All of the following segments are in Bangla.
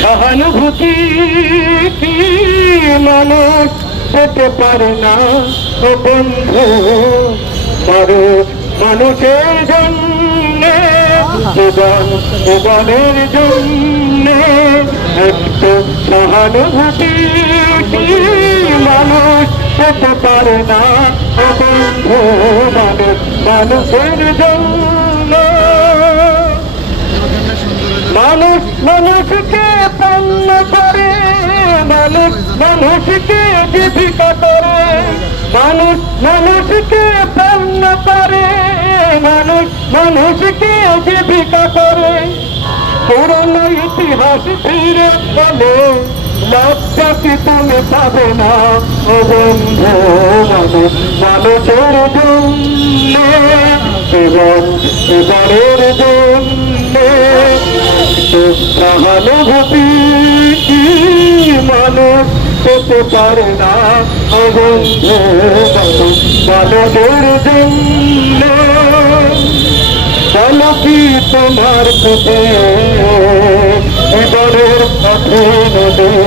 সহানুভূতি মানুষ হতে পারে না ও বন্ধু? মানুষ মানুষের জন্য জীবন জীবনের জন্য একটু সহানুভূতি মানুষ হতে পারে না ও বন্ধু? মানুষ মানুষের জন্য মানুষ মানুষকে পণ্য করে, মানুষ মানুষকে জীবিকা করে, মানুষ মানুষকে পণ্য করে, মানুষ মানুষকে জীবিকা করে। পুরনো ইতিহাস ফিরে বলে লজ্জাকে তুমি পাবে না। ও বন্ধু, মানুষ মানুষের জন্য এবং এবারের জন্য। সহানুভূতি কি মানুষ পেতে পারে না? ও বন্ধু জন্য। চলো কি তোমার পথে জীবনের পথে নদে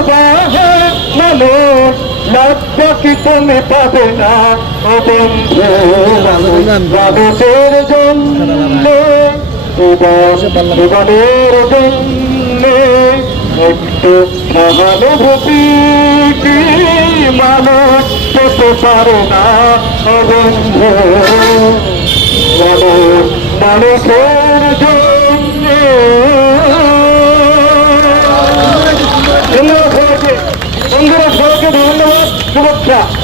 হয় মানুষ লজ্জা কি তুমি পাবে না ও বন্ধু মানুষের জন্য জীবনের জন্য একটু সহানুভূতি মানুষ পেতে পারে না ও বন্ধু মানুষ মানুষের জন্য ধন্যবাদ